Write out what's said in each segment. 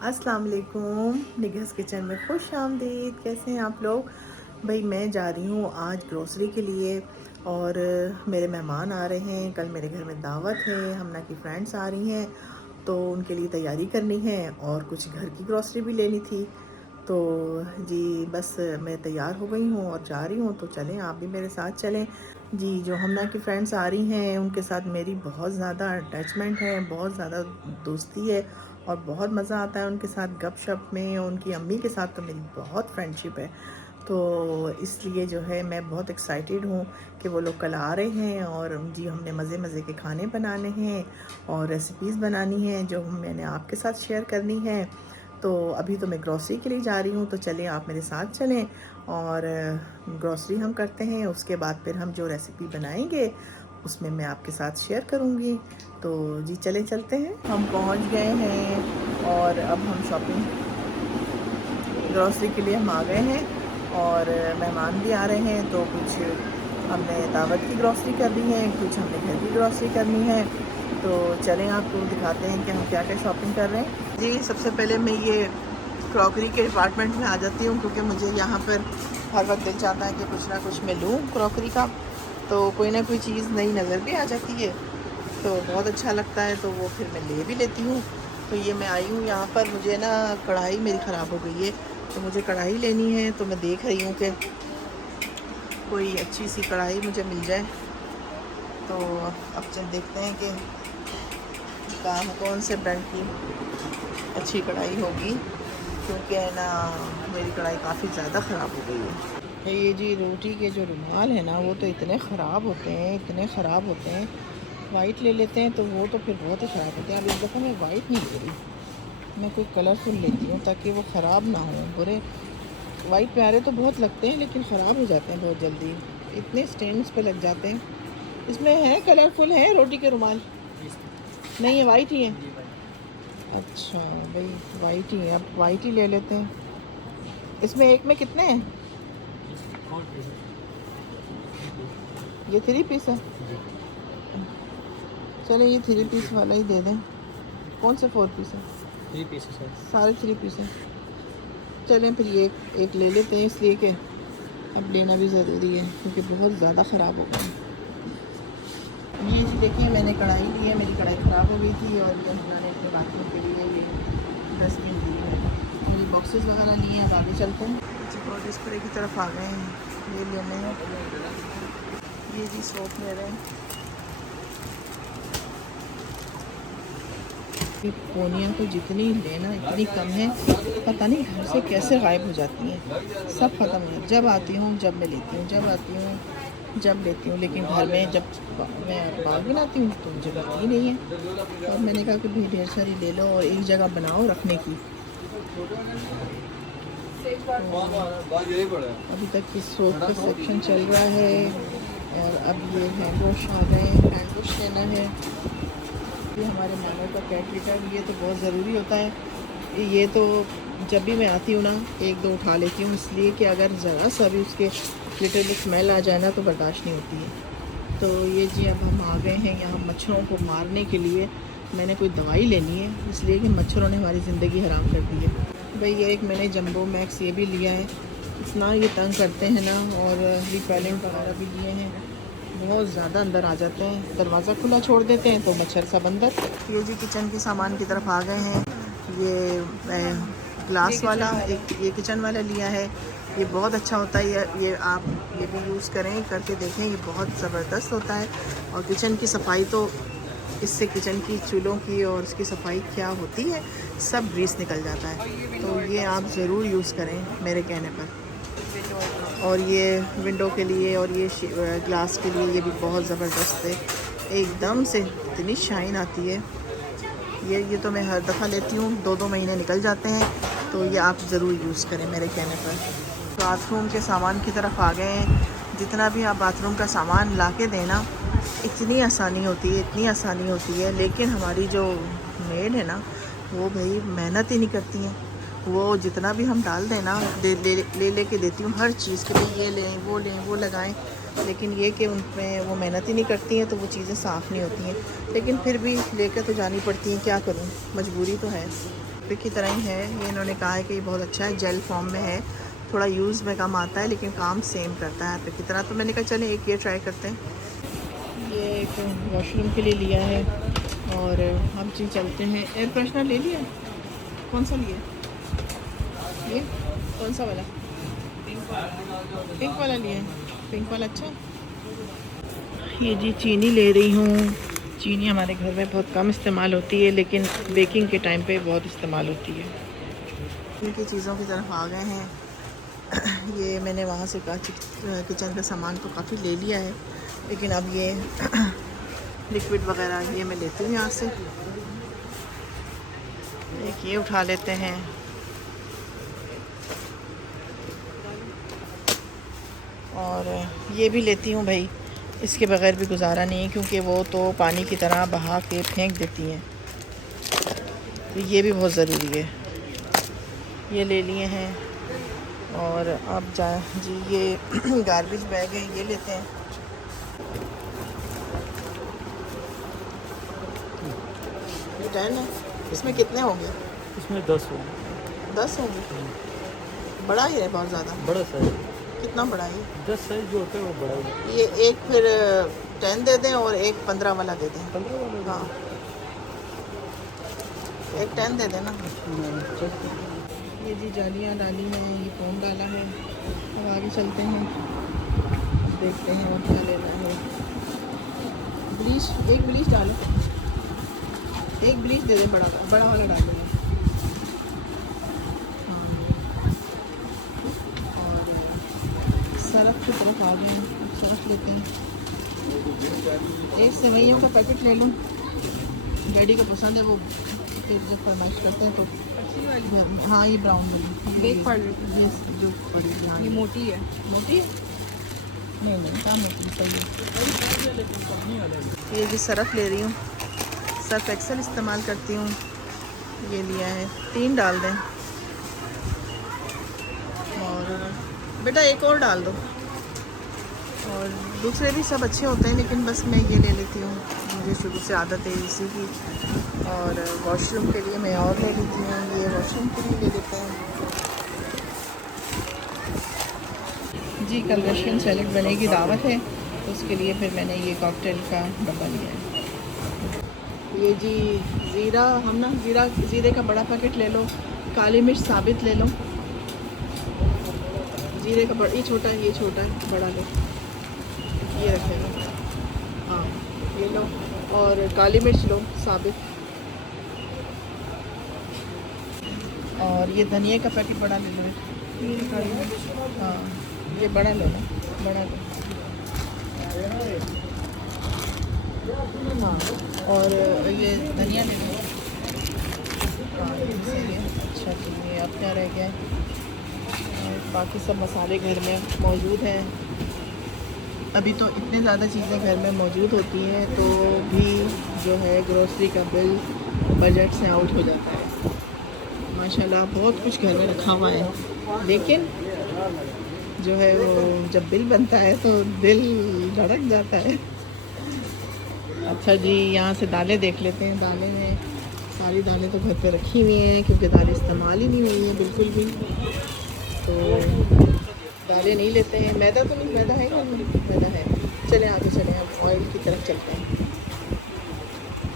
अस्सलाम वालेकुम। निगहस किचन में खुश आमदीद। कैसे हैं आप लोग? भाई मैं जा रही हूँ आज ग्रोसरी के लिए और मेरे मेहमान आ रहे हैं। कल मेरे घर में दावत है, हमना की फ्रेंड्स आ रही हैं तो उनके लिए तैयारी करनी है और कुछ घर की ग्रोसरी भी लेनी थी। तो जी बस मैं तैयार हो गई हूँ और जा रही हूँ, तो चलें आप भी मेरे साथ चलें। जी जो हमना की फ्रेंड्स आ रही हैं उनके साथ मेरी बहुत ज़्यादा अटैचमेंट है, बहुत ज़्यादा दोस्ती है और बहुत मज़ा आता है उनके साथ गपशप में। उनकी अम्मी के साथ तो मेरी बहुत फ्रेंडशिप है, तो इसलिए जो है मैं बहुत एक्साइटेड हूँ कि वो लोग कल आ रहे हैं और जी हमने मज़े मज़े के खाने बनाने हैं और रेसिपीज़ बनानी हैं जो मैंने आपके साथ शेयर करनी है। तो अभी तो मैं ग्रॉसरी के लिए जा रही हूँ, तो चलें आप मेरे साथ चलें और ग्रॉसरी हम करते हैं। उसके बाद फिर हम जो रेसिपी बनाएंगे उसमें मैं आपके साथ शेयर करूँगी। तो जी चले चलते हैं। हम पहुँच गए हैं और अब हम शॉपिंग ग्रॉसरी के लिए हम आ गए हैं और मेहमान भी आ रहे हैं, तो कुछ हमने दावत की ग्रॉसरी कर दी है, कुछ हमने घर की ग्रॉसरी करनी है। तो चलें आपको दिखाते हैं कि हम क्या क्या शॉपिंग कर रहे हैं। जी सबसे पहले मैं ये क्रॉकरी के डिपार्टमेंट में आ जाती हूँ क्योंकि मुझे यहाँ पर हर वक्त दिल चाहता है कि कुछ ना कुछ मैं लूँ क्रॉकरी का, तो कोई ना कोई चीज़ नई नज़र भी आ जाती है तो बहुत अच्छा लगता है, तो वो फिर मैं ले भी लेती हूँ। तो ये मैं आई हूँ यहाँ पर, मुझे ना कढ़ाई मेरी ख़राब हो गई है तो मुझे कढ़ाई लेनी है। तो मैं देख रही हूँ कि कोई अच्छी सी कढ़ाई मुझे मिल जाए। तो अब चल देखते हैं कि कौन से ब्रांड की अच्छी कढ़ाई होगी, क्योंकि है ना मेरी कढ़ाई काफ़ी ज़्यादा ख़राब हो गई है। ये जी रोटी के जो रुमाल है ना वो तो इतने ख़राब होते हैं, इतने ख़राब होते हैं। वाइट ले लेते हैं तो वो तो फिर बहुत ही ख़राब होते हैं। अब इस दफ़ा मैं वाइट नहीं ले रही, मैं कोई कलरफुल लेती हूँ ताकि वो ख़राब ना हो। बुरे वाइट प्यारे तो बहुत लगते हैं लेकिन ख़राब हो जाते हैं बहुत जल्दी, इतने स्टेन्स पे लग जाते हैं। इसमें है कलरफुल है रोटी के रुमाल? नहीं है, वाइट ही है। अच्छा भाई वाइट ही है, अब वाइट ही ले लेते हैं। इसमें एक में कितने हैं? ये 3 पीस है। चलो ये 3 पीस वाला ही दे दें। कौन से 4 पीस है? 3 पीसेस है। सारे 3 पीस हैं। चलें फिर ये एक ले लेते हैं, इसलिए कि अब लेना भी ज़रूरी है क्योंकि बहुत ज़्यादा ख़राब हो गए हैं। ये जी देखिए मैंने कढ़ाई ली है, मेरी कढ़ाई ख़राब हो गई थी और ये मैंने अपने बाथरूम के लिए ये डस्टबिन ली है और ये बॉक्सेस वगैरह लिए हैं। अब आगे चलते हैं और डिस्प्ले की तरफ आ गए हैं। ये लेने हैं, ये जी सोप ले रहे हैं। ये पोनियाँ तो जितनी लेना इतनी कम है, पता नहीं घर से कैसे गायब हो जाती हैं। सब ख़त्म हो, जब आती हूँ जब मैं लेती हूँ, जब आती हूँ जब लेती हूँ, लेकिन घर में जब मैं बाल बनाती हूँ तो मुझे लगती ही नहीं है। और मैंने कहा कि भाई ढेर सारी ले लो और एक जगह बनाओ रखने की। अभी तक इस सोप का सेक्शन चल रहा है और अब ये हैंड वॉश आ गए, हैंड वॉश लेना है। ये हमारे मेनू का कैट लिटर, ये तो बहुत ज़रूरी होता है। ये तो जब भी मैं आती हूँ ना एक दो उठा लेती हूँ, इसलिए कि अगर ज़रा सा भी उसके लिटर में स्मेल आ जाए ना तो बर्दाश्त नहीं होती है। तो ये जी अब हम आ गए हैं यहाँ मच्छरों को मारने के लिए। मैंने कोई दवाई लेनी है इसलिए कि मच्छरों ने हमारी ज़िंदगी हराम कर दी है। भाई ये एक मैंने जंबो मैक्स ये भी लिया है, इतना ये तंग करते हैं ना, और रिपेलेंट वगैरह भी लिए हैं, बहुत ज़्यादा अंदर आ जाते हैं। दरवाज़ा खुला छोड़ देते हैं तो मच्छर सब अंदर। ये जी किचन के सामान की तरफ आ गए हैं। ये ग्लास वाला एक ये किचन वाला लिया है, ये बहुत अच्छा होता है। ये आप ये भी यूज़ करें, करके देखें, ये बहुत ज़बरदस्त होता है। और किचन की सफाई तो इससे किचन की चूल्हों की और उसकी सफाई क्या होती है, सब ग्रीस निकल जाता है। तो ये आप ज़रूर यूज़ करें मेरे कहने पर। और ये विंडो के लिए और ये ग्लास के लिए ये भी बहुत ज़बरदस्त है, एकदम से इतनी शाइन आती है। ये तो मैं हर दफ़ा लेती हूँ, 2-2 महीने निकल जाते हैं। तो ये आप ज़रूर यूज़ करें मेरे कहने पर। बाथरूम के सामान की तरफ आ गए हैं। जितना भी आप बाथरूम का सामान ला के देना, इतनी आसानी होती है, इतनी आसानी होती है, लेकिन हमारी जो मेड है ना वो भाई मेहनत ही नहीं करती हैं। वो जितना भी हम डाल देना ले के देती हूँ हर चीज़ के लिए, ये लें वो लगाएं, लेकिन ये कि उनमें वो मेहनत ही नहीं करती हैं तो वो चीज़ें साफ़ नहीं होती हैं। लेकिन फिर भी लेकर तो जानी पड़ती हैं, क्या करूँ, मजबूरी तो है। हार्पिक की तरह ही है। ये इन्होंने कहा है कि ये बहुत अच्छा है, जेल फॉर्म में है, थोड़ा यूज़ में कम आता है लेकिन काम सेम करता है हार्पिक की तरह। तो मैंने कहा चलें एक ये ट्राई करते हैं। ये एक वॉशरूम के लिए लिया है और हम जी चलते हैं। एयर फ्रेशनर ले लिया, कौन सा लिया? ये कौन सा वाला? पिंक वाला लिया है। पिंक वाला अच्छा। ये जी चीनी ले रही हूँ। चीनी हमारे घर में बहुत कम इस्तेमाल होती है लेकिन बेकिंग के टाइम पे बहुत इस्तेमाल होती है। इनकी चीज़ों की तरफ आ गए हैं। ये मैंने वहाँ से कहा किचन का सामान तो काफ़ी ले लिया है लेकिन अब ये लिक्विड वगैरह ये मैं लेती हूँ यहाँ से। एक ये उठा लेते हैं और ये भी लेती हूँ भाई, इसके बगैर भी गुजारा नहीं है क्योंकि वो तो पानी की तरह बहा के फेंक देती हैं, तो ये भी बहुत ज़रूरी है। ये ले लिए हैं और अब जा जी ये गार्बेज बैग है, ये लेते हैं। ये 10 है, इसमें कितने होंगे? इसमें 10 होंगे। 10 होंगे? बड़ा ही है बहुत ज़्यादा। बड़ा साइज, कितना बड़ा है? 10 साइज जो होता है वो बड़ा है। ये एक फिर 10 दे दें और एक 15 वाला दे दें। 15 वाला? हाँ, एक 10 दे देना। ये जी जालियाँ डाली हैं, ये फोम डाला है। अब आगे चलते हैं, देखते हैं और क्या लेना है। ब्लीच, एक ब्लीच डालो, एक ब्लीच दे दें, बड़ा वाला डाल देना। हाँ, और सरफ की तरफ आ गए हैं, सरफ लेते हैं। एक सेवइयों का पैकेट ले लूँ, डैडी को पसंद है वो, फिर जब फरमाइश करते हैं तो घर में। हाँ ये ब्राउन वाली देख पड़ ये जो बड़ी ये मोटी है। मोटी है? नहीं नहीं कहाँ मोटी, सही है। ये जी सरफ ले रही हूँ, सर्फ एक्सेल इस्तेमाल करती हूँ। ये लिया है, 3 डाल दें और बेटा एक और डाल दो। और दूसरे भी सब अच्छे होते हैं लेकिन बस मैं ये ले लेती हूँ, मुझे शुरू से आदत है इसी की। और वॉशरूम के लिए मैं और ले लेती हूँ, ये वॉशरूम के लिए ले लेते हैं। जी कल रशियन सैलेड बनेगी, दावत है, तो उसके लिए फिर मैंने ये कॉकटेल का डब्बा लिया है। ये जी ज़ीरा, हम ना ज़ीरे का बड़ा पैकेट ले लो, काली मिर्च साबित ले लो। ज़ीरे का बड़ा, ये छोटा है, ये छोटा है, बड़ा लो, ये रखेगा। हाँ ये लो, और काली मिर्च लो साबित, और ये धनिया का पैकेट बड़ा ले लो। ये काली मिर्च, हाँ ये बड़ा लो ना, बड़ा लो। हाँ और ये धनिया ले लो। हाँ ये सही है। अच्छा ठीक है, अब क्या रह गया है? बाकी सब मसाले घर में मौजूद हैं। अभी तो इतने ज़्यादा चीज़ें घर में मौजूद होती हैं तो भी जो है ग्रोसरी का बिल बजट से आउट हो जाता है। माशाल्लाह बहुत कुछ घर में रखा हुआ है लेकिन जो है वो जब बिल बनता है तो दिल धड़क जाता है। अच्छा जी यहाँ से दालें देख लेते हैं। दालें में सारी दालें तो घर पे रखी हुई हैं क्योंकि दालें इस्तेमाल ही नहीं हुई हैं बिल्कुल भी, तो दालें नहीं लेते हैं। मैदा तो नहीं, मैदा है क्या? मैदा है। चलें आगे चलें, अब ऑयल की तरफ चलते हैं।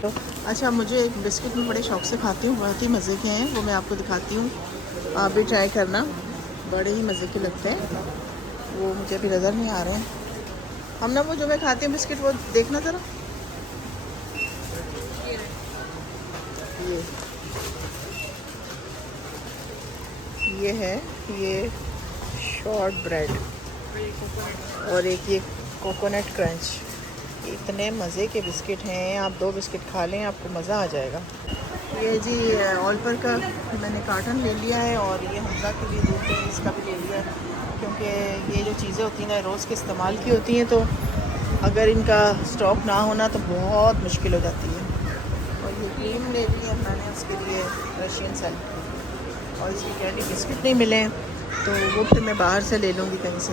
तो अच्छा, मुझे एक बिस्किट में बड़े शौक़ से खाती हूँ, बहुत ही मज़े के हैं, वो मैं आपको दिखाती हूँ, आप भी ट्राई करना, बड़े ही मज़े के लगते हैं। वो मुझे अभी नज़र नहीं आ रहे हैं। हम ना वो जो मैं खाती हूँ बिस्किट, वो देखना ज़रा, ये है, ये शॉर्ट ब्रेड और एक ये कोकोनट क्रंच। इतने मज़े के बिस्किट हैं, आप 2 बिस्किट खा लें आपको मज़ा आ जाएगा। ये जी ऑलपर का मैंने कार्टन ले लिया है और ये हमजा के लिए दूध है, इसका भी ले लिया है क्योंकि ये जो चीज़ें होती हैं ना रोज़ के इस्तेमाल की होती हैं, तो अगर इनका स्टॉक ना होना तो बहुत मुश्किल हो जाती है। और ये क्रीम ले ली है मैंने उसके लिए रशियन सैलेड, और इसके कैंडी बिस्किट नहीं मिले तो वो फिर मैं बाहर से ले लूँगी कहीं से।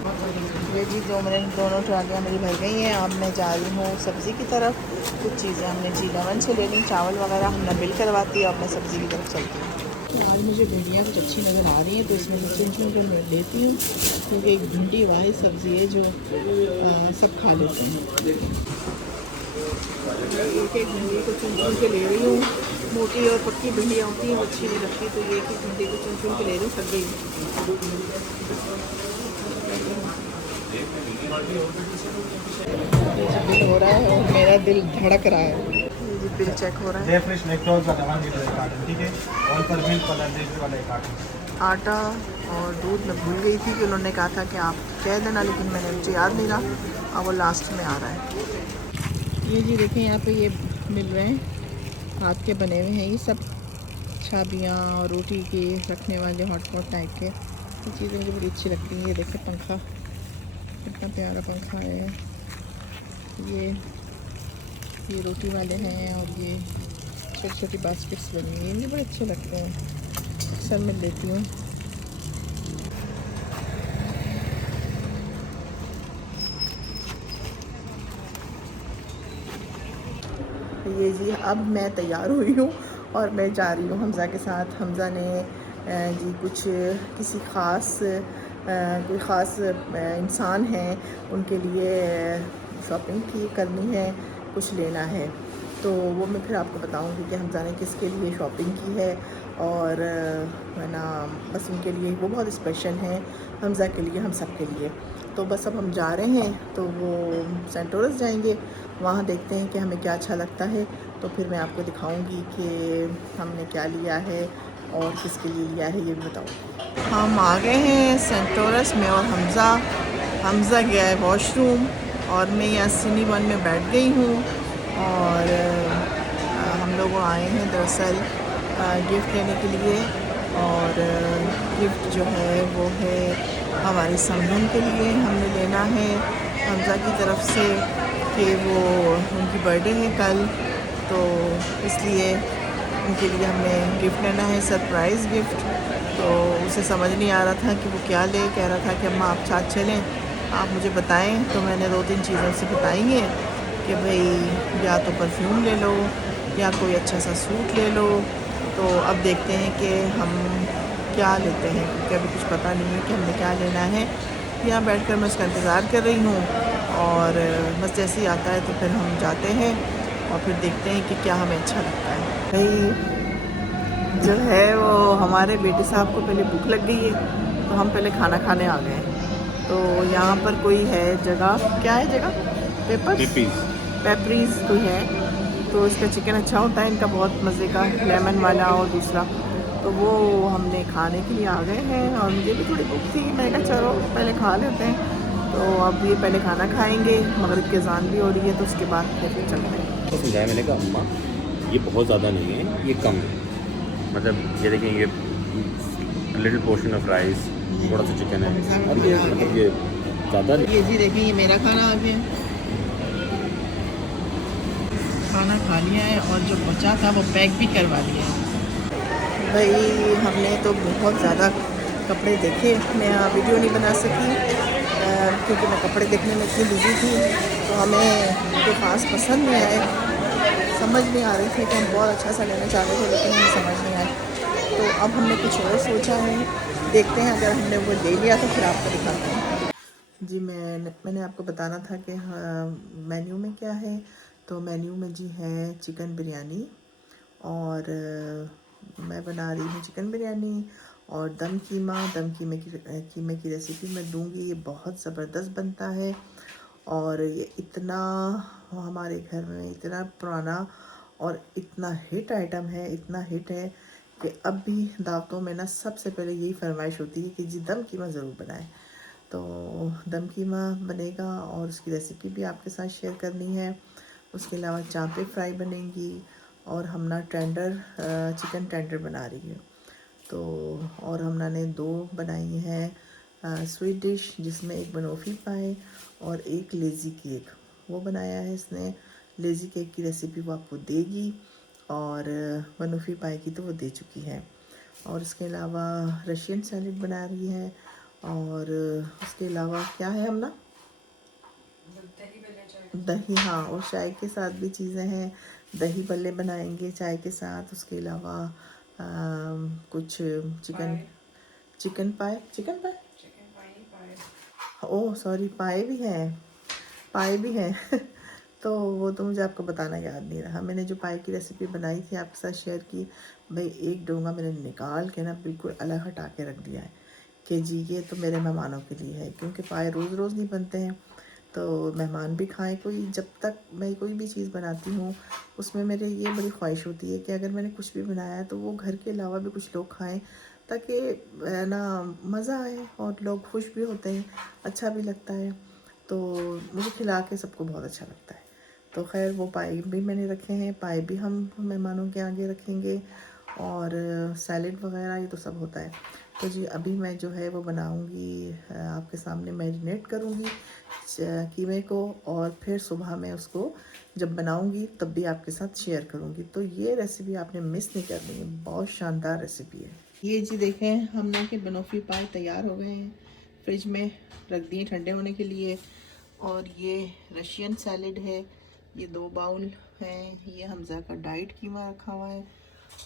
ये जी दोनों ट्रालियाँ मेरी भर गई हैं। अब मैं जा रही हूँ सब्ज़ी की तरफ। कुछ चीज़ें हमने जी लेमन से ले ली, चावल वगैरह हमने बिल करवाती है। अब मैं सब्ज़ी की तरफ चलती हूँ। तो आज मुझे भिंडियाँ कुछ अच्छी नज़र आ रही हैं, तो इसमें मैं चुन चुन कर लेती हूँ, क्योंकि एक भिंडी वाली सब्ज़ी है जो सब खा लेते हैं। एक एक भिंडी को चुन चुन के ले रही हूँ। मोटी और पक्की भिंडियाँ होती हैं वो अच्छी नहीं लगती, तो ये एक एक भिंडी को चुन चुन के ले रही हूँ, थक गई। बिल हो रहा है और मेरा दिल धड़क रहा है। ये जी बिल चेक हो रहा है। फ्रेश लैक्टोज का 1 लीटर का कार्टन, ठीक है। ऑयल पर मिल्क वाला 1.5 लीटर वाला एक कार्टन। आटा और दूध मैं भूल गई थी कि उन्होंने कहा था कि आप कह देना, लेकिन मैंने मुझे याद नहीं रहा। अब वो लास्ट में आ रहा है। ये जी देखें, यहाँ पे ये मिल रहे हैं, हाथ के बने हुए हैं ये सब, छाबियाँ और रोटी के रखने वाले हॉटपॉट टाइप के। ये चीज़ें मुझे बड़ी अच्छी लगती हैं। ये देखें पंखा, कितना प्यारा पंखा है। ये रोटी वाले हैं, और ये छोटी छोटी बास्केट्स बनी हुई हैं, ये बड़े अच्छे लगते हैं। अक्सर मैं लेती हूँ। ये जी अब मैं तैयार हुई हूँ और मैं जा रही हूँ हमज़ा के साथ। हमज़ा ने जी कुछ किसी ख़ास कोई ख़ास इंसान हैं, उनके लिए शॉपिंग की करनी है, कुछ लेना है। तो वो मैं फिर आपको बताऊंगी कि हमज़ा ने किसके लिए शॉपिंग की है। और है ना, बस उनके लिए वो बहुत स्पेशल हैं, हमज़ा के लिए, हम सब के लिए। तो बस अब हम जा रहे हैं, तो वो सेंटोरस जाएंगे, वहाँ देखते हैं कि हमें क्या अच्छा लगता है। तो फिर मैं आपको दिखाऊंगी कि हमने क्या लिया है और किसके लिए लिया है, ये भी बताऊँगी। हम आ गए हैं सेंटोरस में, और हमज़ा गया है वॉशरूम, और मैं यहाँ सिनी वन में बैठ गई हूँ। और हम लोग आए हैं दरअसल गिफ्ट लेने के लिए। और गिफ्ट जो है वो है हमारी समून के लिए, हमने लेना है हमज़ा की तरफ से, कि वो उनकी बर्थडे है कल, तो इसलिए उनके लिए हमें गिफ्ट लेना है, सरप्राइज़ गिफ्ट। तो उसे समझ नहीं आ रहा था कि वो क्या ले, कह रहा था कि अम्मा आप साथ चलें, आप मुझे बताएं। तो मैंने 2-3 चीज़ें उसे बताई हैं कि भाई या तो परफ्यूम ले लो या कोई अच्छा सा सूट ले लो। तो अब देखते हैं कि हम क्या लेते हैं, क्योंकि अभी कुछ पता नहीं है कि हमने क्या लेना है। यहाँ बैठकर मैं उसका इंतज़ार कर रही हूँ, और बस जैसे ही आता है तो फिर हम जाते हैं और फिर देखते हैं कि क्या हमें अच्छा लगता है। भाई जो है वो हमारे बेटे साहब को पहले भूख लग गई है, तो हम पहले खाना खाने आ गए हैं। तो यहाँ पर कोई है जगह, क्या है जगह, पेपरीज कोई है, तो इसका चिकन अच्छा होता है, इनका बहुत मज़े का, लेमन वाला और दूसरा। तो वो हमने खाने के लिए आ गए हैं, और मुझे भी थोड़ी भूख थी, मैंने कहा चलो पहले खा लेते हैं। तो अब ये पहले खाना खाएंगे, मगरिब की अज़ान भी हो रही है, तो उसके बाद फिर चलते हैं। तो समझाया मैंने कहा अम्मा ये बहुत ज़्यादा नहीं है, ये कम है। मतलब ये देखें, ये लिटिल पोर्शन ऑफ राइस, थोड़ा सा चिकन है, और ये मतलब ये ज़्यादा नहीं। ये जी देखिए, ये मेरा खाना आ गया, खाना खा लिया है, और जो बचा था वो पैक भी करवा लिया है। भाई हमने तो बहुत ज़्यादा कपड़े देखे, मैं यहाँ वीडियो नहीं बना सकी क्योंकि मैं कपड़े देखने में इतनी बिजी थी। तो हमें कोई ख़ास पसंद नहीं आए, समझ नहीं आ रही थी कि हम बहुत अच्छा सा लेना चाह रहे थे, लेकिन हमें समझ नहीं आया। तो अब हमने कुछ और सोचा है, देखते हैं, अगर हमने वो ले लिया तो फिर आपको दिखाते हैं। जी मैंने आपको बताना था कि हाँ, मेन्यू में क्या है। तो मेन्यू में जी है चिकन बिरयानी, और मैं बना रही हूँ चिकन बिरयानी, और दम कीमे की रेसिपी मैं दूंगी। ये बहुत ज़बरदस्त बनता है, और ये इतना हमारे घर में इतना पुराना और इतना हिट आइटम है, इतना हिट है कि अब भी दावतों में ना सबसे पहले यही फरमाइश होती है कि जी दम कीमा ज़रूर बनाएं। तो दम कीमा बनेगा, और उसकी रेसिपी भी आपके साथ शेयर करनी है। उसके अलावा चाँपे फ्राई बनेंगी, और हमना चिकन टेंडर बना रही है। तो और हमना ने 2 बनाई हैं स्वीट डिश, जिसमें एक बनोफी पाए और एक लेज़ी केक, वो बनाया है इसने। लेज़ी केक की रेसिपी वो आपको देगी, और बनोफी पाए की तो वो दे चुकी है। और इसके अलावा रशियन सैलेड बना रही है, और उसके अलावा क्या है हम ना, दही, हाँ, और चाय के साथ भी चीज़ें हैं। दही बल्ले बनाएंगे चाय के साथ। उसके अलावा कुछ चिकन पाए, ओह सॉरी, पाए भी हैं तो वो तो मुझे आपको बताना याद नहीं रहा। मैंने जो पाए की रेसिपी बनाई थी आपके साथ शेयर की, भाई एक डोंगा मैंने निकाल के ना बिल्कुल अलग हटा के रख दिया है कि जी ये तो मेरे मेहमानों के लिए है, क्योंकि पाए रोज़ रोज़ नहीं बनते हैं, तो मेहमान भी खाएं कोई। जब तक मैं कोई भी चीज़ बनाती हूँ उसमें मेरे ये बड़ी ख्वाहिश होती है कि अगर मैंने कुछ भी बनाया है तो वो घर के अलावा भी कुछ लोग खाएं, ताकि ना मज़ा आए और लोग खुश भी होते हैं, अच्छा भी लगता है। तो मुझे खिला के सबको बहुत अच्छा लगता है। तो खैर वो पाए भी मैंने रखे हैं, पाए भी हम मेहमानों के आगे रखेंगे, और सैलेड वगैरह ये तो सब होता है। तो जी अभी मैं जो है वो बनाऊंगी, आपके सामने मैरिनेट करूंगी कीमे को, और फिर सुबह मैं उसको जब बनाऊंगी तब भी आपके साथ शेयर करूंगी। तो ये रेसिपी आपने मिस नहीं करनी है, बहुत शानदार रेसिपी है ये। जी देखें, हमने के बनोफी पाए तैयार हो गए हैं, फ्रिज में रख दिए ठंडे होने के लिए। और ये रशियन सैलेड है, ये 2 बाउल हैं। ये हमज़ा का डाइट कीमा रखा हुआ है,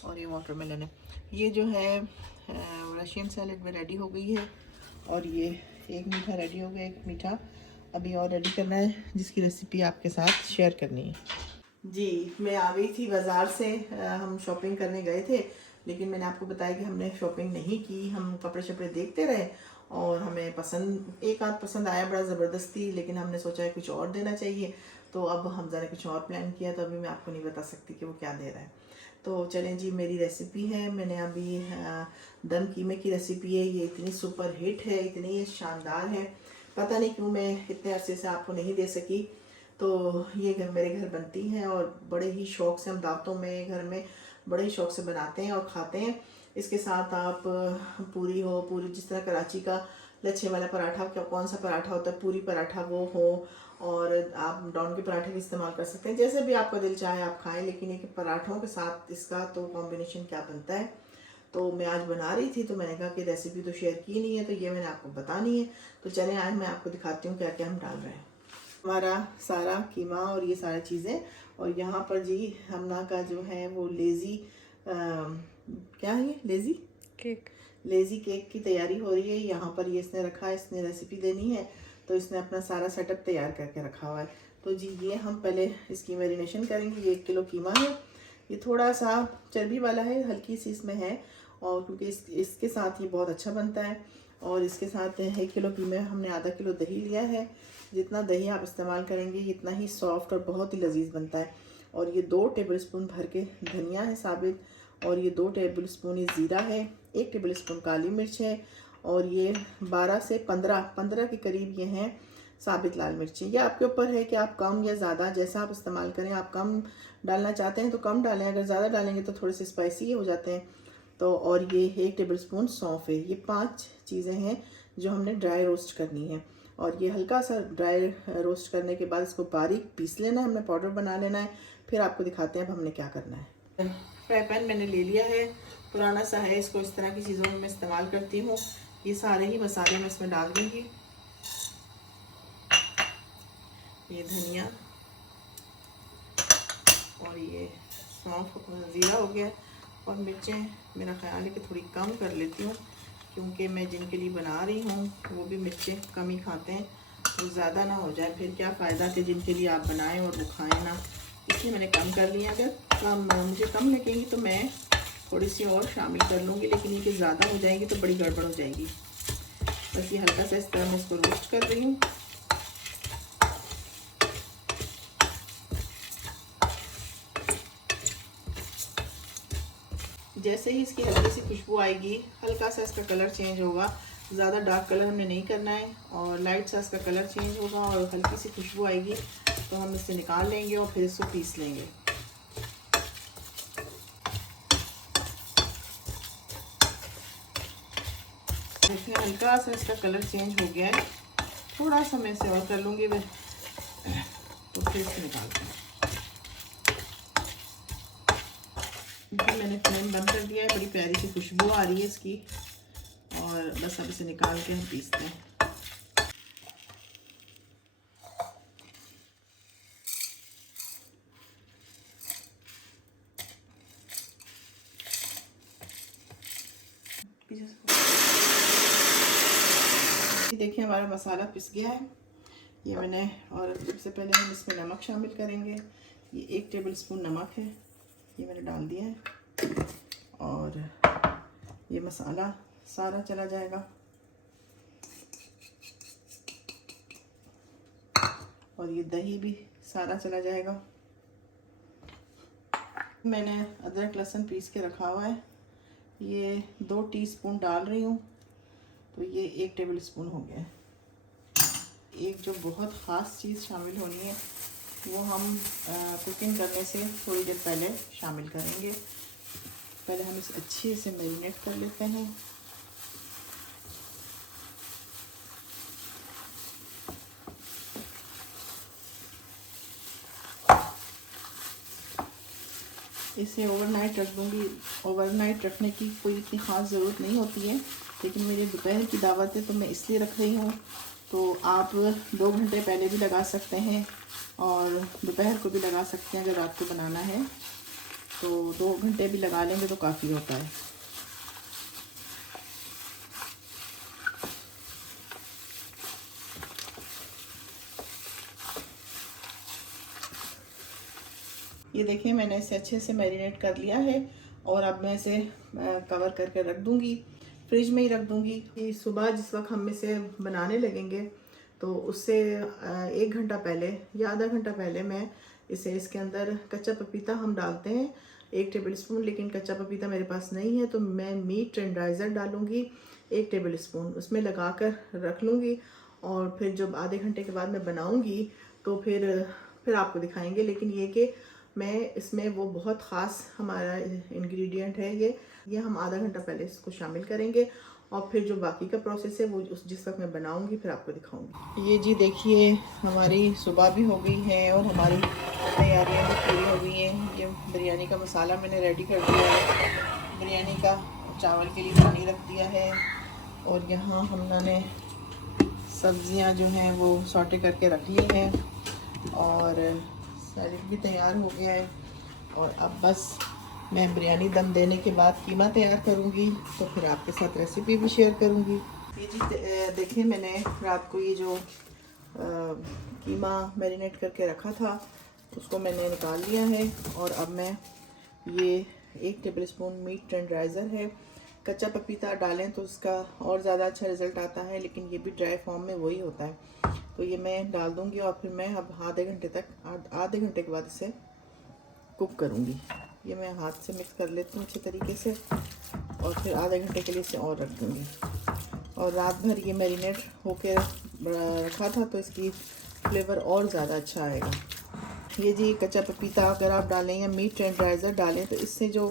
और ये वाटरमेलन है। ये जो है रशियन सैलेड में रेडी हो गई है, और ये एक मीठा रेडी हो गया, एक मीठा अभी और रेडी करना है, जिसकी रेसिपी आपके साथ शेयर करनी है। जी मैं आ गई थी बाज़ार से, हम शॉपिंग करने गए थे, लेकिन मैंने आपको बताया कि हमने शॉपिंग नहीं की। हम कपड़े शपड़े देखते रहे और हमें पसंद एक आध पसंद आया बड़ा ज़बरदस्ती, लेकिन हमने सोचा है कुछ और देना चाहिए, तो अब हमज़ा ने कुछ और प्लान किया। तो अभी मैं आपको नहीं बता सकती कि वो क्या दे रहा है। तो चलें जी, मेरी रेसिपी है, मैंने अभी दम कीमे की रेसिपी है। ये इतनी सुपर हिट है, इतनी शानदार है, पता नहीं क्यों मैं इतने अरसे से आपको नहीं दे सकी। तो ये मेरे घर बनती हैं, और बड़े ही शौक़ से हम दावतों में घर में बड़े ही शौक़ से बनाते हैं और खाते हैं। इसके साथ आप पूरी जिस तरह कराची का लच्छे वाला पराठा, क्या कौन सा पराठा होता है, पूरी पराठा वो हो, और आप डॉन के पराठे भी इस्तेमाल कर सकते हैं, जैसे भी आपका दिल चाहे आप खाएं। लेकिन ये पराठों के साथ इसका तो कॉम्बिनेशन क्या बनता है। तो मैं आज बना रही थी, तो मैंने कहा कि रेसिपी तो शेयर की नहीं है, तो ये मैंने आपको बतानी है। तो चलें आज मैं आपको दिखाती हूँ क्या क्या हम डाल रहे हैं। हमारा सारा कीमा और ये सारी चीज़ें, और यहाँ पर जी हमना का जो है वो क्या है, ये लेज़ी केक की तैयारी हो रही है। यहाँ पर ये इसने रखा है, इसने रेसिपी देनी है, तो इसने अपना सारा सेटअप तैयार करके रखा हुआ है। तो जी ये हम पहले इसकी मैरिनेशन करेंगे। ये 1 किलो कीमा है, ये थोड़ा सा चर्बी वाला है, हल्की सी इसमें है, और क्योंकि इसके साथ ये बहुत अच्छा बनता है। और इसके साथ 1 किलो कीमे हमने आधा किलो दही लिया है। जितना दही आप इस्तेमाल करेंगे इतना ही सॉफ्ट और बहुत ही लजीज बनता है। और ये 2 टेबलस्पून भर के धनिया है साबित, और ये 2 टेबलस्पून ये ज़ीरा है, 1 टेबलस्पून काली मिर्च है, और ये 12 से 15 के करीब ये हैं साबित लाल मिर्ची। ये आपके ऊपर है कि आप कम या ज़्यादा जैसा आप इस्तेमाल करें। आप कम डालना चाहते हैं तो कम डालें, अगर ज़्यादा डालेंगे तो थोड़े से स्पाइसी हो जाते हैं। तो और ये 1 टेबलस्पून सौंफ है। ये 5 चीज़ें हैं जो हमने ड्राई रोस्ट करनी है। और ये हल्का सा ड्राई रोस्ट करने के बाद इसको बारीक पीस लेना है, हमने पाउडर बना लेना है। फिर आपको दिखाते हैं अब हमने क्या करना है। फ्राई पैन मैंने ले लिया है, पुराना सा है, इसको इस तरह की चीज़ों में मैं इस्तेमाल करती हूँ। ये सारे ही मसाले मैं इसमें डाल दूँगी। ये धनिया और ये सौंफ, ज़ीरा हो गया, और मिर्चें मेरा ख्याल है कि थोड़ी कम कर लेती हूँ, क्योंकि मैं जिनके लिए बना रही हूँ वो भी मिर्चें कम ही खाते हैं, तो ज़्यादा ना हो जाए, फिर क्या फ़ायदा कि जिनके लिए आप बनाएं और वो खाएं ना। इसलिए मैंने कम कर लिया। अगर मुझे कम लगेंगी तो मैं थोड़ी सी और शामिल कर लूँगी, लेकिन ये कि ज़्यादा हो जाएगी तो बड़ी गड़बड़ हो जाएगी। बस ये हल्का सा इस तरह मैं इसको रोस्ट कर रही हूँ। जैसे ही इसकी हल्की सी खुशबू आएगी, हल्का सा इसका कलर चेंज होगा, ज़्यादा डार्क कलर हमने नहीं करना है, और लाइट सा इसका कलर चेंज होगा और हल्की सी खुशबू आएगी तो हम इसे निकाल लेंगे और फिर इसको पीस लेंगे। देखिए हल्का सा इसका कलर चेंज हो गया है, थोड़ा सा मैं इसे और कर लूँगी, तो फिर इसे निकालते हैं। मैंने फ्लेम बंद कर दिया है, बड़ी प्यारी सी खुशबू आ रही है इसकी, और बस अब इसे निकाल के हम पीसते हैं। देखिए हमारा मसाला पिस गया है। ये मैंने, और सबसे पहले हम इसमें नमक शामिल करेंगे। ये 1 टेबल स्पून नमक है, ये मैंने डाल दिया है। और ये मसाला सारा चला जाएगा। और ये दही भी सारा चला जाएगा। मैंने अदरक लहसुन पीस के रखा हुआ है, ये 2 टीस्पून डाल रही हूँ, तो ये 1 टेबल स्पून हो गया है। एक जो बहुत ख़ास चीज़ शामिल होनी है वो हम कुकिंग करने से थोड़ी देर पहले शामिल करेंगे। पहले हम इसे अच्छे से मैरिनेट कर लेते हैं। इसे ओवरनाइट रख दूँगी। ओवरनाइट रखने की कोई इतनी ख़ास ज़रूरत नहीं होती है, लेकिन मेरे दोपहर की दावत है तो मैं इसलिए रख रही हूँ। तो आप 2 घंटे पहले भी लगा सकते हैं और दोपहर को भी लगा सकते हैं। अगर रात को बनाना है तो 2 घंटे भी लगा लेंगे तो काफ़ी होता है। ये देखिए मैंने इसे अच्छे से मैरिनेट कर लिया है और अब मैं इसे कवर करके रख दूँगी, फ्रिज में ही रख दूँगी। कि सुबह जिस वक्त हम इसे बनाने लगेंगे तो उससे 1 घंटा पहले या आधा घंटा पहले मैं इसे, इसके अंदर कच्चा पपीता हम डालते हैं 1 टेबल स्पून, लेकिन कच्चा पपीता मेरे पास नहीं है तो मैं मीट टेंडराइज़र डालूँगी 1 टेबल स्पून, उसमें लगा कर रख लूँगी। और फिर जब आधे घंटे के बाद मैं बनाऊँगी तो फिर आपको दिखाएंगे। लेकिन ये कि मैं इसमें वो बहुत ख़ास हमारा इंग्रेडिएंट है ये हम आधा घंटा पहले इसको शामिल करेंगे और फिर जो बाकी का प्रोसेस है वो जिस वक्त मैं बनाऊंगी फिर आपको दिखाऊंगी। ये जी देखिए हमारी सुबह भी हो गई है और हमारी तैयारियां भी पूरी हो गई हैं। ये बिरयानी का मसाला मैंने रेडी कर दिया है, बिरयानी का चावल के लिए पानी रख दिया है और यहाँ हमने सब्ज़ियाँ जो हैं वो सॉटे करके रख ली हैं और सैलेड भी तैयार हो गया है। और अब बस मैं बिरयानी दम देने के बाद कीमा तैयार करूँगी तो फिर आपके साथ रेसिपी भी शेयर करूँगी। ये जी देखिए मैंने रात को ये जो कीमा मैरिनेट करके रखा था उसको मैंने निकाल लिया है और अब मैं ये 1 टेबल स्पून मीट टेंडराइज़र है। कच्चा पपीता डालें तो उसका और ज़्यादा अच्छा रिज़ल्ट आता है, लेकिन ये भी ड्राई फॉर्म में वही होता है। तो ये मैं डाल दूँगी और फिर मैं अब आधे घंटे के बाद इसे कुक करूँगी। ये मैं हाथ से मिक्स कर लेती हूँ अच्छे तरीके से और फिर आधे घंटे के लिए इसे और रख दूँगी। और रात भर ये मैरिनेट होके रखा था तो इसकी फ्लेवर और ज़्यादा अच्छा आएगा। ये जी कच्चा पपीता अगर आप डालें या मीट टेंडराइज़र डालें तो इससे जो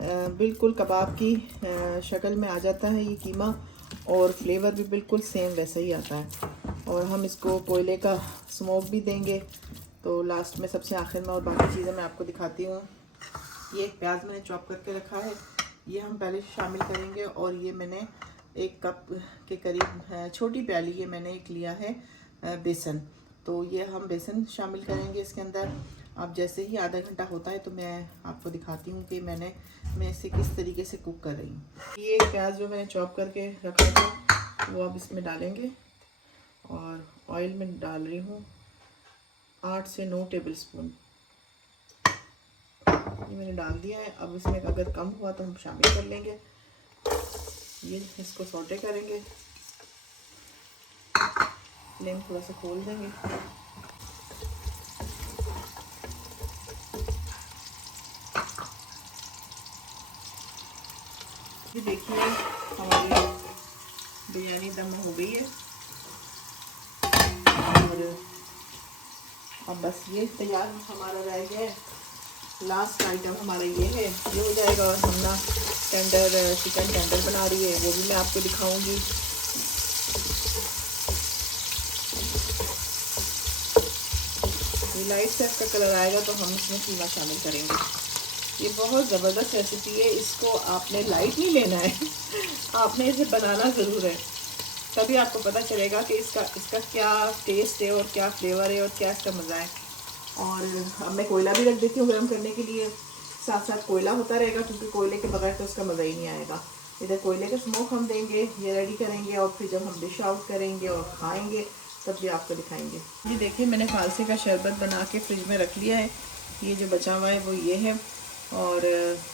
बिल्कुल कबाब की शक्ल में आ जाता है ये कीमा और फ्लेवर भी बिल्कुल सेम वैसा ही आता है। और हम इसको कोयले का स्मोक भी देंगे तो लास्ट में सबसे आखिर में और बाकी चीज़ें मैं आपको दिखाती हूँ। ये एक प्याज मैंने चॉप करके रखा है, ये हम पहले शामिल करेंगे। और ये मैंने 1 कप के करीब छोटी प्याली ये मैंने एक लिया है बेसन, तो ये हम बेसन शामिल करेंगे इसके अंदर। अब जैसे ही आधा घंटा होता है तो मैं आपको दिखाती हूँ कि मैं इसे किस तरीके से कुक कर रही हूँ। ये प्याज जो मैंने चॉप करके रखा था वो अब इसमें डालेंगे और ऑयल में डाल रही हूँ 8 से 9 टेबल स्पून। ये मैंने डाल दिया है। अब इसमें अगर कम हुआ तो हम शामिल कर लेंगे। ये इसको सौटे करेंगे, फ्लेम थोड़ा सा खोल देंगे। ये देखिए हमारी बिरयानी दम हो गई है और अब बस ये तैयार हमारा रह गया है। लास्ट आइटम हमारा ये है, ये हो जाएगा। और हम ना चिकन टेंडर बना रही है, वो भी मैं आपको दिखाऊंगी। ये लाइट से इसका कलर आएगा तो हम इसमें कीमा शामिल करेंगे। ये बहुत ज़बरदस्त रेसिपी है, इसको आपने लाइट नहीं लेना है, आपने इसे बनाना ज़रूर है, तभी आपको पता चलेगा कि इसका क्या टेस्ट है और क्या फ्लेवर है और क्या इसका मज़ा है। और अब मैं कोयला भी रख देती हूँ गर्म करने के लिए, साथ साथ कोयला होता रहेगा, क्योंकि कोयले के बगैर तो उसका मज़ा ही नहीं आएगा। इधर कोयले का स्मोक हम देंगे, ये रेडी करेंगे, और फिर जब हम डिश आउट करेंगे और खाएंगे तब भी आपको दिखाएंगे। ये देखिए मैंने फालसे का शरबत बना के फ्रिज में रख लिया है। ये जो बचा हुआ है वो ये है, और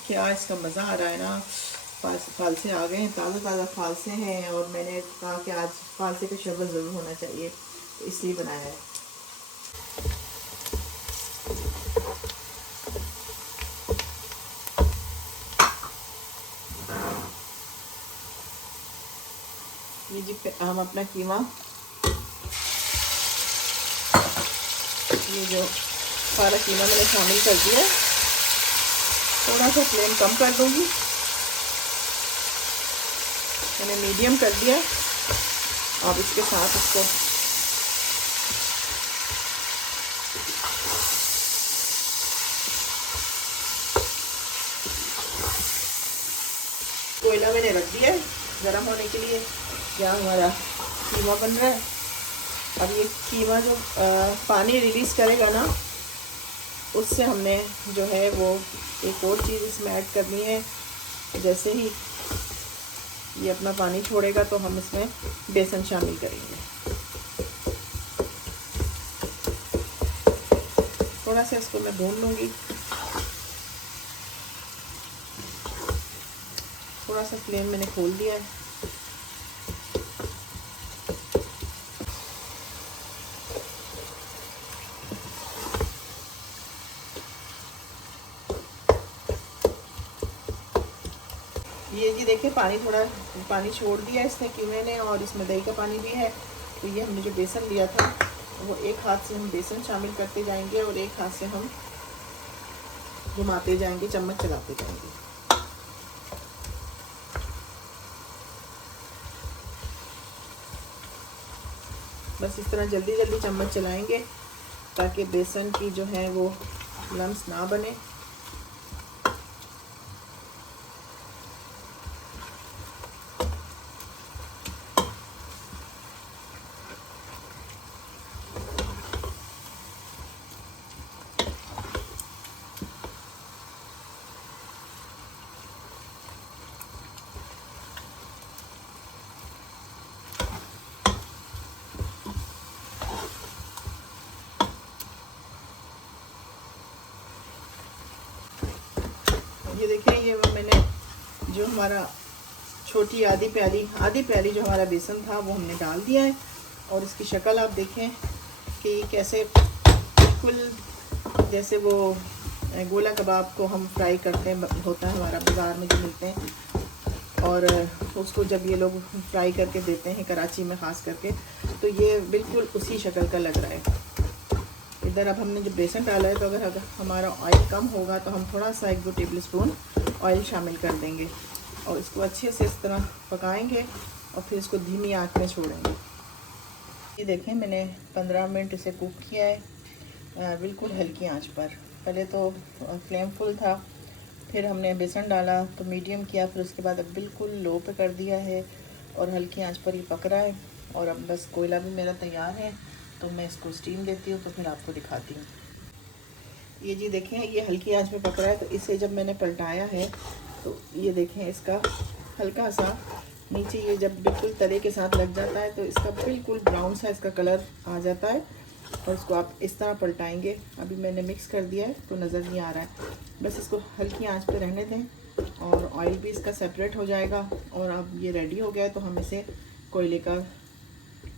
क्या इसका मज़ा आ रहा है ना। फालसे आ गए हैं, ताज़ा ताज़ा फालसे हैं, और मैंने कहा कि आज फालसे का शरबत ज़रूर होना चाहिए, तो इसलिए बनाया है। ये जी हम अपना कीमा, ये जो सारा कीमा मैंने शामिल कर दिया। थोड़ा सा फ्लेम कम कर दूंगी, मैंने मीडियम कर दिया। अब इसके साथ इसको कोयला मैंने रख दिया है गरम होने के लिए। क्या हमारा कीमा बन रहा है। अब ये कीमा जो पानी रिलीज़ करेगा ना, उससे हमने जो है वो एक और चीज़ इसमें ऐड करनी है। जैसे ही ये अपना पानी छोड़ेगा तो हम इसमें बेसन शामिल करेंगे। थोड़ा सा इसको मैं भून लूँगी, थोड़ा सा फ्लेम मैंने खोल दिया है। ये जी देखिए थोड़ा पानी छोड़ दिया इसने कीमे ने, और इसमें दही का पानी भी है। तो ये हमने जो बेसन लिया था वो एक हाथ से हम बेसन शामिल करते जाएंगे और एक हाथ से हम घुमाते जाएंगे, चम्मच चलाते जाएंगे। बस इस तरह जल्दी जल्दी चम्मच चलाएंगे ताकि बेसन की जो है वो लम्स ना बने। ये देखिए ये मैंने जो हमारा छोटी आधी प्याली जो हमारा बेसन था वो हमने डाल दिया है। और इसकी शक्ल आप देखें कि ये कैसे बिल्कुल जैसे वो गोला कबाब को हम फ्राई करते हैं, होता है हमारा बाज़ार में जो मिलते हैं, और उसको जब ये लोग फ्राई करके देते हैं कराची में ख़ास करके, तो ये बिल्कुल उसी शक्ल का लग रहा है। इधर अब हमने जो बेसन डाला है, तो अगर हमारा ऑयल कम होगा तो हम थोड़ा सा 1-2 टेबल स्पून ऑयल शामिल कर देंगे और इसको अच्छे से इस तरह पकाएंगे और फिर इसको धीमी आंच में छोड़ेंगे। ये देखें मैंने 15 मिनट इसे कुक किया है बिल्कुल हल्की आंच पर। पहले तो फ्लेम फुल था, फिर हमने बेसन डाला तो मीडियम किया, फिर उसके बाद अब बिल्कुल लो पे कर दिया है और हल्की आंच पर ये पक रहा है। और अब बस कोयला भी मेरा तैयार है, तो मैं इसको स्टीम देती हूँ तो फिर आपको दिखाती हूँ। ये जी देखें ये हल्की आंच में पक रहा है, तो इसे जब मैंने पलटाया है तो ये देखें इसका हल्का सा नीचे ये जब बिल्कुल तले के साथ लग जाता है तो इसका बिल्कुल ब्राउन सा इसका कलर आ जाता है। और इसको आप इस तरह पलटाएंगे। अभी मैंने मिक्स कर दिया है तो नज़र नहीं आ रहा है, बस इसको हल्की आंच पे रहने दें और ऑयल भी इसका सेपरेट हो जाएगा। और अब ये रेडी हो गया है तो हम इसे कोयले का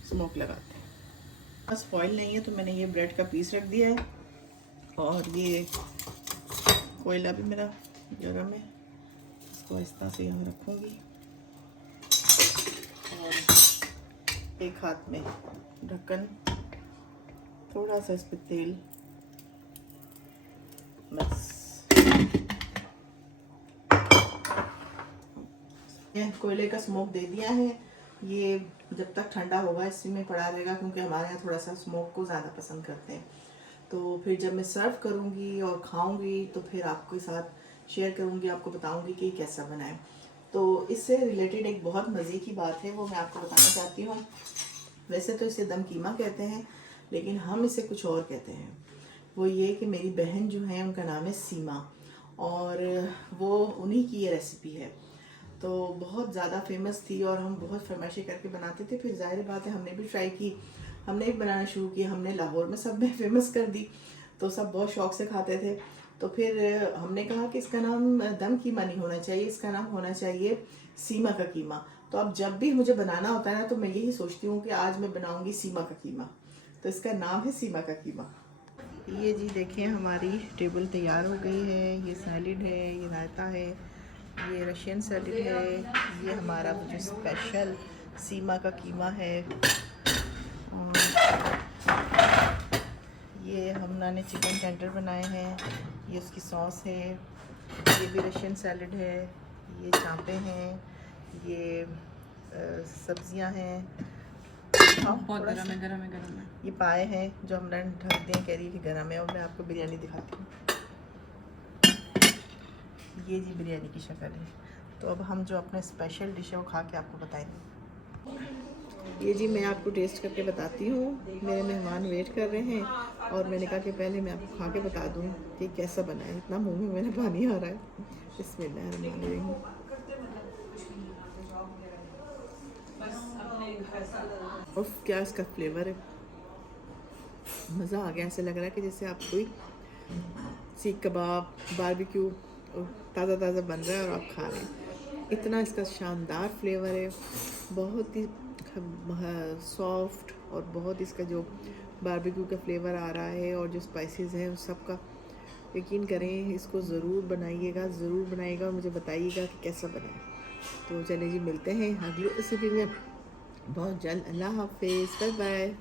स्मोक लगाते हैं। बस फॉइल नहीं है तो मैंने ये ब्रेड का पीस रख दिया है और ये कोयला भी मेरा गर्म है, इसको इस तरह से यहाँ रखूँगी और एक हाथ में ढक्कन, थोड़ा सा इस पर तेल, बस ये कोयले का स्मोक दे दिया है। ये जब तक ठंडा होगा इसी में पड़ा रहेगा, क्योंकि हमारे यहाँ थोड़ा सा स्मोक को ज़्यादा पसंद करते हैं। तो फिर जब मैं सर्व करूँगी और खाऊँगी तो फिर आपके साथ शेयर करूँगी, आपको बताऊँगी कि कैसा बना है। तो इससे रिलेटेड एक बहुत मज़े की बात है, वो मैं आपको बताना चाहती हूँ। वैसे तो इसे दम कीमा कहते हैं, लेकिन हम इसे कुछ और कहते हैं। वो ये कि मेरी बहन जो है उनका नाम है सीमा, और वो उन्हीं की ये रेसिपी है। तो बहुत ज़्यादा फेमस थी और हम बहुत फरमाइशें करके बनाते थे। फिर ज़ाहिर बात है हमने भी ट्राई की, हमने भी बनाना शुरू किया। हमने लाहौर में सब में फेमस कर दी, तो सब बहुत शौक़ से खाते थे। तो फिर हमने कहा कि इसका नाम दम कीमा नहीं होना चाहिए, इसका नाम होना चाहिए सीमा का कीमा। तो अब जब भी मुझे बनाना होता है ना, तो मैं यही सोचती हूँ कि आज मैं बनाऊँगी सीमा का कीमा। तो इसका नाम है सीमा का कीमा। ये जी देखिए हमारी टेबल तैयार हो गई है। ये सैलेड है, ये रायता है, ये रशियन सैलेड है, ये हमारा जो स्पेशल सीमा का कीमा है, और ये हमने चिकन टेंडर बनाए हैं, ये उसकी सॉस है, ये भी रशियन सैलेड है, ये चाँपे हैं, ये सब्जियां हैं। बहुत गरम है, गरम है, गरम है। ये पाए हैं जो हमने ढक दिए, कह रही है कि गरम है, और मैं आपको बिरयानी दिखाती हूँ। ये जी बिरयानी की शक्ल है। तो अब हम जो अपने स्पेशल डिश है वो खा के आपको बताएंगे। ये जी मैं आपको टेस्ट करके बताती हूँ। मेरे मेहमान वेट कर रहे हैं और मैंने कहा कि पहले मैं आपको खा के बता दूँ कि कैसा बना है। इतना मुंह में मेरे पानी आ रहा है। बिस्मिल्लाह। उफ, क्या इसका फ्लेवर है, मज़ा आ गया। ऐसे लग रहा है कि जैसे आप कोई सीख कबाब बारबेक्यू ताज़ा ताज़ा बन रहा है और आप खा रहे हैं। इतना इसका शानदार फ्लेवर है, बहुत ही सॉफ्ट, और बहुत इसका जो बारबेक्यू का फ्लेवर आ रहा है और जो स्पाइसेस हैं उस सब का। यकीन करें, इसको ज़रूर बनाइएगा और मुझे बताइएगा कि कैसा बना है। तो चलिए जी, मिलते हैं अगली रेसिपी में बहुत जल्द। अल्लाह हाफिज़, बाय बाय।